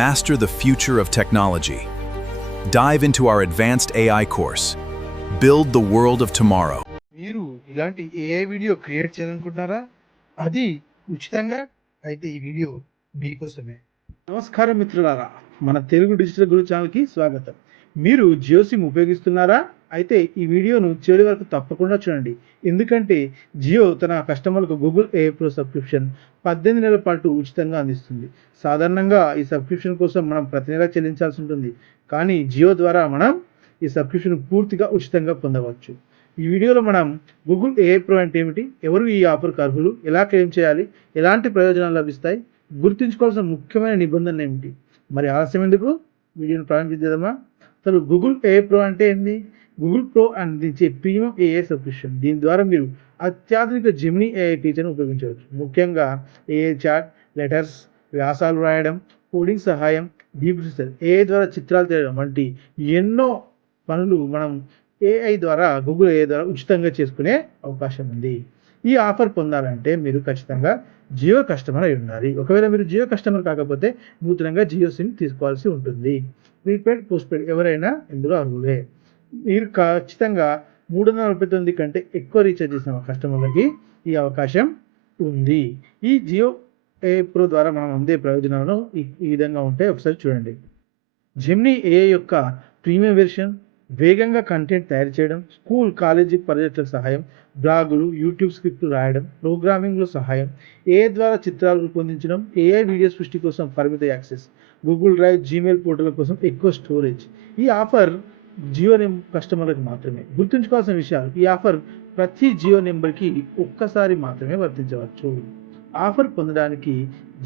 Master the future of technology. Dive into our advanced AI course. Build the world of tomorrow. మీరు ఇలాంటి AI video create చేయాలనుకుంటున్నారా? అది ఉచితంగా అయితే ఈ వీడియో మీకోసమే. నమస్కారం మిత్రులారా, మన తెలుగు డిజిటల్ గురు ఛానల్కి స్వాగతం. మీరు జియో సిమ్ ఉపయోగిస్తున్నారా? అయితే ఈ వీడియోను చివరి వరకు తప్పకుండా చూడండి. ఎందుకంటే జియో తన కస్టమర్లకు గూగుల్ ఏఐ ప్రో సబ్స్క్రిప్షన్ 18 నెలల పాటు ఉచితంగా అందిస్తుంది. సాధారణంగా ఈ సబ్స్క్రిప్షన్ కోసం మనం ప్రతి నెల చెల్లించాల్సి ఉంటుంది. కానీ జియో ద్వారా మనం ఈ సబ్స్క్రిప్షన్ పూర్తిగా ఉచితంగా పొందవచ్చు. ఈ వీడియోలో మనం గూగుల్ ఏఐ ప్రో అంటే ఏమిటి, ఎవరు ఈ ఆఫర్కు అర్హులు, ఎలా క్లెయిమ్ చేయాలి, ఎలాంటి ప్రయోజనాలు లభిస్తాయి, గుర్తుంచుకోవాల్సిన ముఖ్యమైన నిబంధనలు ఏమిటి, మరి ఆలస్యం ఎందుకు, వీడియోను ప్రారంభించేద్దామా? అసలు గూగుల్ ఏఐ ప్రో అంటే ఏంది? గూగుల్ ప్రో అందించే ప్రీమియం ఏఐ సబ్స్క్రిప్షన్. దీని ద్వారా మీరు అత్యాధునిక జెమినీ ఏఐ ఫీచర్ను ఉపయోగించవచ్చు. ముఖ్యంగా ఏఐ చాట్, లెటర్స్, వ్యాసాలు రాయడం, కోడింగ్ సహాయం, డీప్ రీసెర్చ్, ఏఐ ద్వారా చిత్రాలు తీయడం వంటి ఎన్నో పనులు మనం ఏఐ ద్వారా గూగుల్ ఏఐ ద్వారా ఉచితంగా చేసుకునే అవకాశం ఉంది. ఈ ఆఫర్ పొందాలంటే మీరు ఖచ్చితంగా జియో కస్టమర్ అయి ఉండాలి. ఒకవేళ మీరు జియో కస్టమర్ కాకపోతే నూతనంగా జియో సిమ్ తీసుకోవాల్సి ఉంటుంది. ప్రీపెయిడ్, పోస్ట్పెయిడ్ ఎవరైనా ఇందులో అర్హులే. మీరు ఖచ్చితంగా 349 కంటే ఎక్కువ రీఛార్జ్ చేసిన కస్టమర్లకి ఈ అవకాశం ఉంది. ఈ జియో ఏఐ ప్రో ద్వారా మనం అందే ప్రయోజనాలను ఈ విధంగా ఉంటాయి, ఒకసారి చూడండి. జెమినీ ఏఐ యొక్క ప్రీమియం వెర్షన్, వేగంగా కంటెంట్ తయారు చేయడం, స్కూల్, కాలేజీ ప్రాజెక్టులకు సహాయం, బ్లాగులు, యూట్యూబ్ స్క్రిప్ట్లు రాయడం, ప్రోగ్రామింగ్లో సహాయం, ఏఐ ద్వారా చిత్రాలు రూపొందించడం, ఏఐ వీడియో సృష్టి కోసం పరిమిత access, Google drive, Gmail portal కోసం ఎక్కువ స్టోరేజ్. ఈ ఆఫర్ జియో కస్టమర్లకు మాత్రమే. గుర్తుంచుకోవాల్సిన విషయాలు: ఈ ఆఫర్ ప్రతి జియో నెంబర్కి ఒక్కసారి మాత్రమే వర్తించవచ్చు. ఆఫర్ పొందడానికి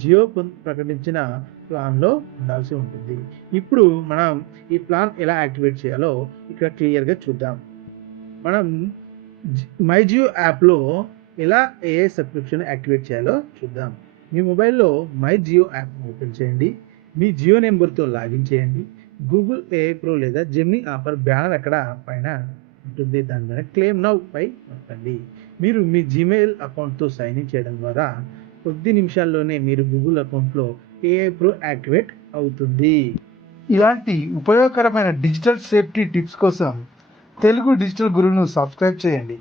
జియో ప్రకటించిన ప్లాన్లో ఉండాల్సి ఉంటుంది. ఇప్పుడు మనం ఈ ప్లాన్ ఎలా యాక్టివేట్ చేయాలో ఇక్కడ క్లియర్గా చూద్దాం. మనం మై జియో యాప్లో ఎలా ఏఐ సబ్స్క్రిప్షన్ యాక్టివేట్ చేయాలో చూద్దాం. మీ మొబైల్లో మై జియో యాప్ ఓపెన్ చేయండి. మీ జియో నెంబర్తో లాగిన్ చేయండి. గూగుల్ ఏఐ ప్రో లేదా జెమినీ ఆఫర్ బ్యానర్ అక్కడ పైన ఉంటుంది. దాని మీద క్లెయిమ్ నౌ పై నొక్కండి. మీరు మీ జీమెయిల్ అకౌంట్తో సైన్ ఇన్ చేయడం ద్వారా కొద్ది నిమిషాల్లోనే మీరు గూగుల్ అకౌంట్లో ఏఐ ప్రో యాక్టివేట్ అవుతుంది. ఇలాంటి ఉపయోగకరమైన డిజిటల్ సేఫ్టీ టిప్స్ కోసం తెలుగు డిజిటల్ గురువును సబ్స్క్రైబ్ చేయండి.